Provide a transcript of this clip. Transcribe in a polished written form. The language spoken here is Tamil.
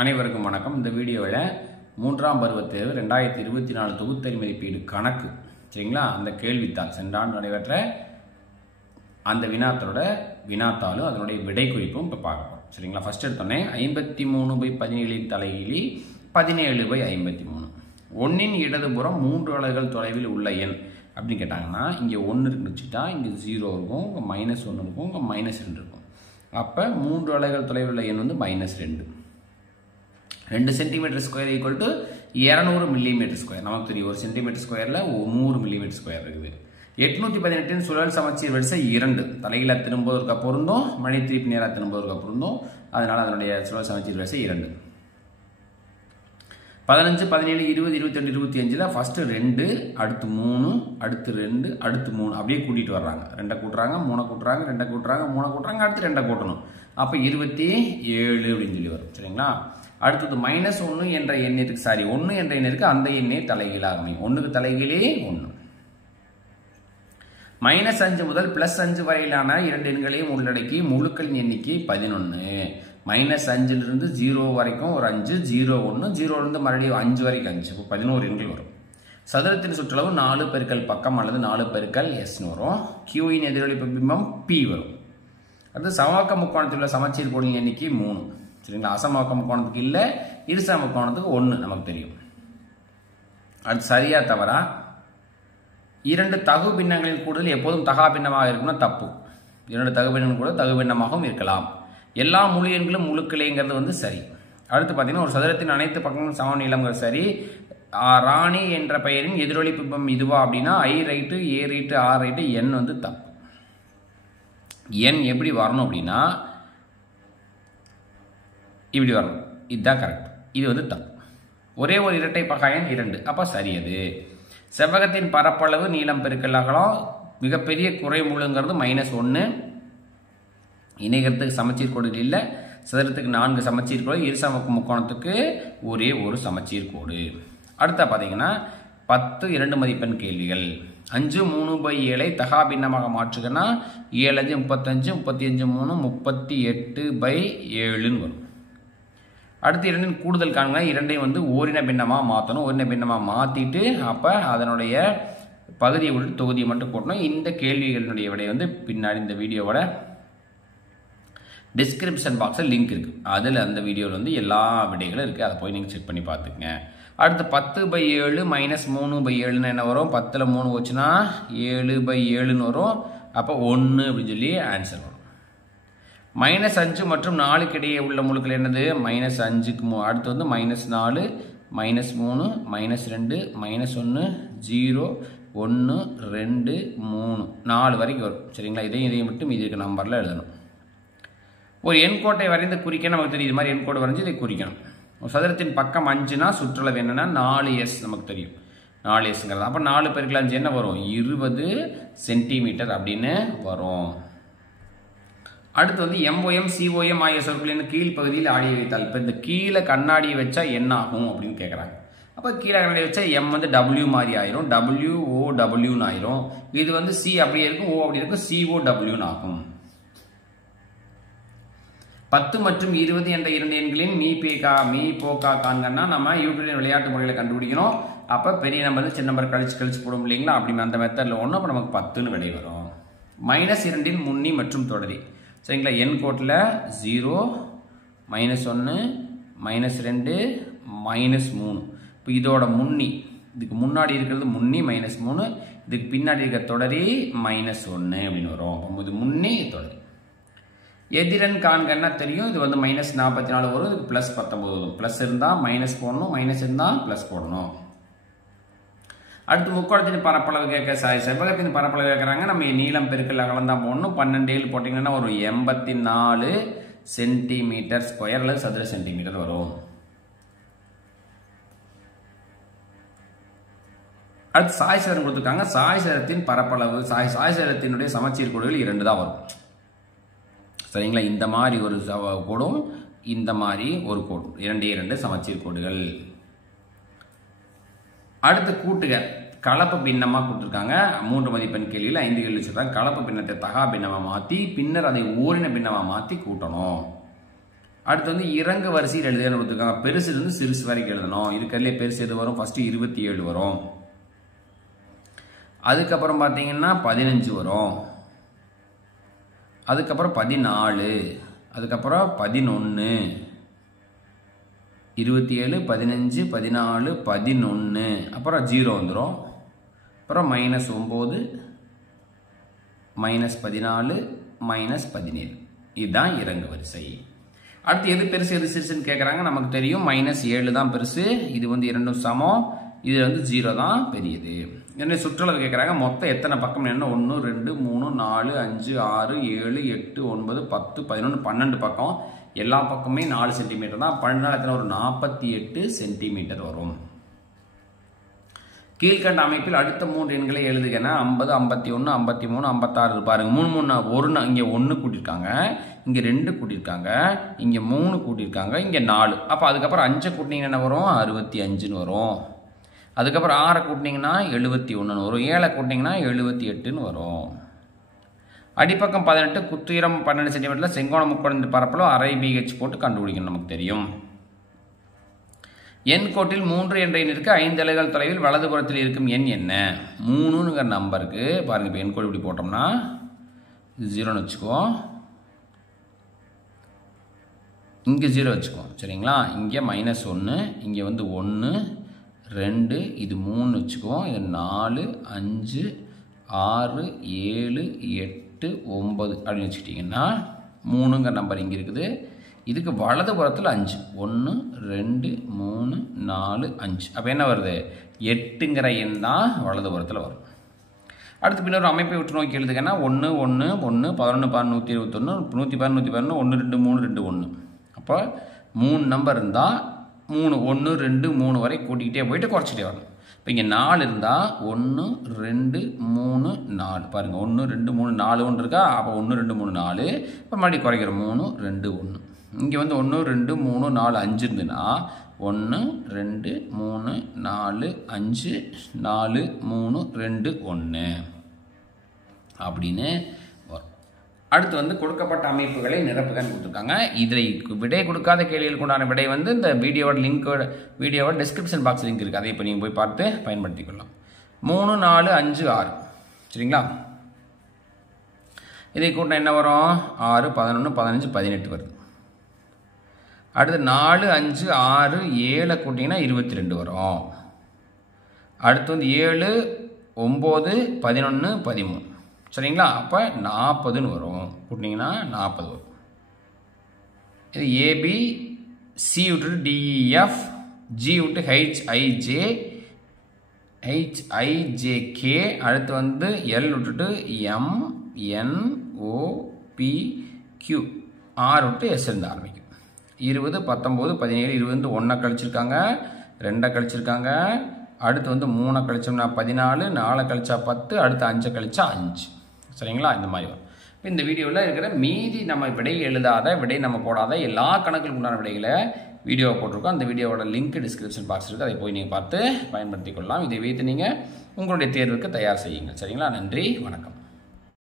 அனைவருக்கும் வணக்கம். இந்த வீடியோவில் மூன்றாம் பருவத் தேர்வு 2024 தொகுத்தறி மதிப்பீடு கணக்கு சரிங்களா, அந்த கேள்வித்தாள் சென்றாண்டு நடைபெற்ற அந்த வினாத்தாளும் அதனுடைய விடை குறிப்பும் இப்போ பார்க்கலாம் சரிங்களா. ஃபர்ஸ்ட் எடுத்தோடனே 53/17 தலைகீழி 17/53 ஒன்னின் இடதுபுறம் 3 அலகுகள் தொலைவில் உள்ள எண் அப்படின்னு கேட்டாங்கன்னா, இங்கே 1 இருக்குன்னு வச்சுட்டா இங்கே 0 இருக்கும், இங்கே -1 இருக்கும், இங்கே -2 இருக்கும். அப்போ 3 அலகுகள் தொலைவில் உள்ள எண் வந்து -2. 2 centimetre square equal to 200 millimetre square. நமக்கு தெரியும் ஒரு சென்டிமீட்டர் ஸ்கொயரில் 100 மில்லிமீட்டர் ஸ்கொயர் இருக்குது. 818 சுழல் சமச்சீர் வரிசை 2 தலைகீழ திரும்புவதற்கு பொருந்தும், மணி திருப்பி நேராக திரும்புவதற்கு பொருந்தும். அதனால அதனுடைய சுழல் சமச்சீர் வரிசை 2. 15, 17, 20, 22, 25 ஃபர்ஸ்ட் 2, அடுத்து 3, அடுத்து 2, அடுத்து 3 அப்படியே கூட்டிட்டு வர்றாங்க. 2 கூட்டுறாங்க, 3 கூட்டுறாங்க, 2 கூட்டுறாங்க, 3 கூட்டுறாங்க, அடுத்து 2 கூட்டணும். அப்போ 27 அப்படின்னு சொல்லி வரும் சரிங்களா. அடுத்தது -1 என்ற எண்ணிற்கு 1 என்ற எண்ணிற்கு அந்த எண்ணே தலைகீழாக அமையும். 1க்கு தலைகீழே 1. -5 முதல் +5 வரையிலான 2 எண்களையும் உள்ளடக்கி முழுக்களின் எண்ணிக்கை 11. -5லிருந்து 0 வரைக்கும் ஒரு 5, 0, 1, 0லிருந்து மறுபடியும் 5 வரைக்கும் 5, இப்போ 11 எண்கள் வரும். சதுரத்தின் சுற்றளவு 4 பெருக்கல் பக்கம் அல்லது 4 பெருக்கல் S வரும். Qயின் எதிரொலிப்பு பிம்பம் P வரும். அடுத்து சமவாக்க முக்கோணத்தில் உள்ள சமச்சீர் கோடுகளின் எண்ணிக்கை 3 சரிங்களா. அசமவாக்க முக்கோணத்துக்கு இல்லை, இருசம முக்கோணத்துக்கு 1 நமக்கு தெரியும். அடுத்து சரியா தவறா, 2 தகு பின்னங்களின் கூடுதல் எப்போதும் தகா பின்னமாக இருக்கும்னா தப்பு. 2 தகு பின்னங்கள் கூட தகு பின்னமாகவும் இருக்கலாம். எல்லா முழு எண்களும் முழுக்கிளைங்கிறது வந்து சரி. அடுத்து பார்த்தீங்கன்னா, ஒரு சதுரத்தின் அனைத்து பக்கங்களும் சம நீளம்ங்கிறது சரி. ராணி என்ற பெயரின் எதிரொலிப்பு பிம்பம் இதுவா அப்படின்னா I right, A right, R right, N வந்து தப்பு. N எப்படி வரணும் அப்படின்னா இப்படி வரணும், இதுதான் கரெக்ட். இது வந்து தப்பு. ஒரே ஒரு இரட்டை பகா எண் 2, அப்போ சரி. அது செவ்வகத்தின் பரப்பளவு நீளம் பெருக்கல் அகலம் மிகப்பெரிய குறை முழுங்கிறது -1. இணைகரத்துக்கு சமச்சீர் கோடுகள் இல்லை. சதுரத்துக்கு 4 சமச்சீர் கோடு, இருசம முக்கோணத்துக்கு ஒரே ஒரு சமச்சீர் கோடு. அடுத்த பார்த்தீங்கன்னா 10 2 மதிப்பெண் கேள்விகள். 5 3/7 தகா பின்னமாக மாற்றுங்கன்னா 7 5 35, 35 3 38/7 வரும். அடுத்து 2 கூடுதல் காணுங்க. 2ஐயும் வந்து ஓரின பின்னமாக மாற்றணும். ஓரின பின்னமாக மாற்றிட்டு அப்போ அதனுடைய பகுதியை விட்டு தொகுதியை மட்டும் கூட்டணும். இந்த கேள்விகளினுடைய விடை வந்து பின்னாடி இந்த வீடியோவோட டிஸ்கிரிப்ஷன் பாக்ஸில் லிங்க் இருக்குது. அதில் அந்த வீடியோவில் வந்து எல்லா விடைகளும் இருக்குது. அதை போய் நீங்கள் செக் பண்ணி பார்த்துக்குங்க. அடுத்து 10/7 -3/7 என்ன வரும்? 10ல் 3 வச்சுன்னா 7/7 வரும். அப்போ 1 அப்படின்னு சொல்லி ஆன்சர் வரும். -5 மற்றும் 4க்கு இடையே உள்ள முழுக்கள் என்னது? -5க்கு அடுத்து வந்து -4, -3, -2, -1, 0, 1, 2, 3, 4 வரைக்கும் வரும் சரிங்களா. இதையும் மட்டும் இது இருக்க நம்பரில் எழுதணும். ஒரு எண்கோட்டை வரைந்து குறிக்க நமக்கு தெரியும். இது மாதிரி எண்கோடு வரைஞ்சி இதை குறிக்கணும். ஒரு சதுரத்தின் பக்கம் 5னா சுற்றளவு என்னன்னா 4S நமக்கு தெரியும். 4Sங்கிறது அப்போ 4 பெருக்கல் 5 என்ன வரும்? 20 சென்டிமீட்டர் அப்படின்னு வரும். அடுத்து வந்து MOM COM ஆகிய சொற்களின் கீழ்ப்பகுதியில் ஆடியை வைத்தால், இப்போ இந்த கீழே கண்ணாடியை வச்சா என்ன ஆகும் அப்படின்னு கேட்குறாங்க. அப்போ கீழே கண்ணாடி வச்சா M வந்து W மாதிரி ஆயிரும், WOWன்னு ஆயிரும். இது வந்து C அப்படியே இருக்கும், O அப்படி இருக்கும், COWன்னு ஆகும். 10 மற்றும் 20 என்ற 2 எண்களின் மீ போக்கா காண்கன்னா நம்ம யூக்ளிடியன் விளையாட்டு முறையில் கண்டுபிடிக்கணும். அப்போ பெரிய நம்பர் சின்ன நம்பர் கழிச்சு போடும் இல்லைங்களா. அப்படி அந்த மெத்தடில் ஒன்று அப்போ நமக்கு 10ன்னு விடை வரும். -2 முன்னி மற்றும் தொடரி சரிங்களா. எண் கோட்டில் 0, -1, -2, -3. இப்போ இதோட முன்னி, இதுக்கு முன்னாடி இருக்கிறது முன்னி -3, இதுக்கு பின்னாடி இருக்கிற தொடரி -1 அப்படின்னு வரும். இது முன்னி தொடரி. எதிரன் காண்கன்னா தெரியும். இது வந்து -44 வரும், இதுக்கு +19 வரும். ப்ளஸ் இருந்தால் மைனஸ் போடணும், மைனஸ் இருந்தால் ப்ளஸ் போடணும். அடுத்து முக்கோணத்தின் பரப்பளவு கேட்க செவ்வகத்தின் பரப்பளவு கேட்குறாங்க. நம்ம நீளம் பெருக்கல் அகலம் தான் போடணும். 12 7 போட்டிங்கன்னா ஒரு 84 சென்டிமீட்டர் ஸ்கொயர் அல்லது சதுர சென்டிமீட்டர் வரும். அடுத்து சாய் சதுரம் கொடுத்துருக்காங்க. சாய் சதுரத்தின் பரப்பளவு சாய் சதுரத்தினுடைய சமச்சீர் கோடுகள் 2 தான் வரும் சரிங்களா. இந்த மாதிரி ஒரு கோடும் இந்த மாதிரி ஒரு கோடும், 2 சமச்சீர் கோடுகள். அடுத்து கூட்டுக கலப்பு பின்னமாக கொடுத்துருக்காங்க. 3 மதிப்பெண் கேள்வியில் 5 கேள்வி சொல்றாங்க. கலப்பு பின்னத்தை தகா பின்னமாக மாற்றி பின்னர் அதை ஓரின பின்னமாக மாற்றி கூட்டணும். அடுத்து வந்து இறங்கு வரிசையில் எழுதுன்னு கொடுத்துருக்காங்க. பெருசுலேருந்து சிறுசு வரைக்கும் எழுதணும். இதுக்கல்லே பெருசு எது வரும்? ஃபர்ஸ்ட் 27 வரும். அதுக்கப்புறம் பார்த்தீங்கன்னா 15 வரும். அதுக்கப்புறம் 14, அதுக்கப்புறம் 11, 27, 15, 14, 11, அப்புறம் 0 வந்துடும். அப்புறம் -9, -14, -17. இதுதான் இறங்கு வரிசை. அடுத்து எது பெருசு எது சிறுசுன்னு கேட்குறாங்க. நமக்கு தெரியும் -7 தான் பெருசு. இது வந்து இரண்டும் சமம். இது வந்து 0 தான் பெரியது. என்ன சுற்றளவு கேட்குறாங்க. மொத்தம் எத்தனை பக்கம் என்ன? 1 2 3 4 5 6 7 8 9 10 11 12 பக்கம். எல்லா பக்கமே 4 சென்டிமீட்டர் தான். 12 எத்தனை வரும்? 48 சென்டிமீட்டர் வரும். கீழ்கண்ட அமைப்பில் அடுத்த 3 எண்களை எழுதுகனா 50, 51, 53, 56 பாருங்க. 3 3 1 இங்கே 1 கூட்டியிருக்காங்க, இங்கே 2 கூட்டியிருக்காங்க, இங்கே 3 கூட்டியிருக்காங்க, இங்கே 4. அப்போ அதுக்கப்புறம் 5 கூட்டினீங்கன்னா என்ன வரும்? 65ன்னு வரும். அதுக்கப்புறம் 6 கூட்டினீங்கன்னா 71ன்னு வரும். 7 கூட்டினீங்கன்னா 78ன்னு வரும். அடிப்பக்கம் 18, குத்துயரம் 12 சென்டிமீட்டரில் செங்கோண முக்கோண பரப்பளவு அரை BH போட்டு கண்டுபிடிக்கணும். நமக்கு தெரியும். எண் கோட்டில் 3 என்ற எண்ணிற்கு 5 அலைகள் தொலைவில் வலதுபுறத்தில் இருக்கும் எண் என்ன? 3ங்கிற நம்பருக்கு பாருங்க. இப்போ எண் கோடு இப்படி போட்டோம்னா இது 0ன்னு வச்சுக்குவோம், இங்கே 0 வச்சுக்குவோம். சரிங்களா? இங்கே -1, இங்கே வந்து 1 2, இது 3 வச்சுக்குவோம். இது 4 5 6 7 8 9 அப்படின்னு வச்சுக்கிட்டிங்கன்னா 3ங்கிற நம்பர் இங்கே இருக்குது. இதுக்கு வலதுபுறத்தில் 5 1 2 3 4 5. அப்போ என்ன வருது? 8ங்கிற எண் தான் வலதுபுறத்தில் வரும். அடுத்து பின்னொரு அமைப்பை விட்டு நோக்கி எழுதுங்கன்னா 1 1 1 11 11 121 111 111 1 2 3 2 1. அப்போ 3 நம்பர் இருந்தால் 3 1 2 3 வரை கூட்டிக்கிட்டே போயிட்டு குறைச்சிட்டே வரணும். இப்போ இங்கே 4 இருந்தால் 1 2 3 4 பாருங்கள். 1 2 3 4 1 இருக்கா? அப்போ 1 2 3 4. இப்போ மறுபடியும் குறைக்கிறோம் 3 2 1. இங்கே வந்து 1 2 3 4 5 இருந்துன்னா 1 2 3 4 5 4 3 2 1 அப்படின்னு வரும். அடுத்து வந்து கொடுக்கப்பட்ட அமைப்புகளை நிரப்புகன்னு கொடுத்துருக்காங்க. இதில் விடை கொடுக்காத கேள்விகளுக்கு உண்டான விடை வந்து இந்த வீடியோவோட டிஸ்கிரிப்ஷன் பாக்ஸ் லிங்க் இருக்குது. அதை இப்போ நீங்கள் போய் பார்த்து பயன்படுத்திக்கொள்ளலாம். 3 4 5 6. சரிங்களா? இதை கூட்டினா என்ன வரும்? 6 11 15 18 வருது. அடுத்து 4 5 6 7 கூட்டிங்கன்னா 22 வரும். அடுத்து வந்து 7 9 11 13. சரிங்களா? அப்போ 40ன்னு வரும். கூட்டினீங்கன்னா 40 வரும். இது AB, C விட்டு DEF, G விட்டு HIJK, அடுத்து வந்து L விட்டுட்டு MNOPQ, R விட்டு S இருந்து ஆரம்பிக்கும். 20 19 17 20 வந்து 1 கழிச்சிருக்காங்க, 2 கழிச்சிருக்காங்க. அடுத்து வந்து 3 கழிச்சோம்னா 14, 4 கழிச்சா 10, அடுத்து 5 கழிச்சா 5. சரிங்களா? இந்த மாதிரி வரும். இப்போ இந்த வீடியோவில் இருக்கிற மீதி நம்ம விடை எழுதாத, விடை நம்ம போடாத எல்லா கணக்குகளுக்கு உண்டான விடைகளை வீடியோ போட்டிருக்கோம். அந்த வீடியோவோட லிங்க் டிஸ்கிரிப்ஷன் பாக்ஸ் இருக்குது. அதை போய் நீங்கள் பார்த்து பயன்படுத்திக் கொள்ளலாம். இதை வைத்து நீங்கள் உங்களுடைய தேர்வுக்கு தயார் செய்யுங்கள். சரிங்களா? நன்றி, வணக்கம்.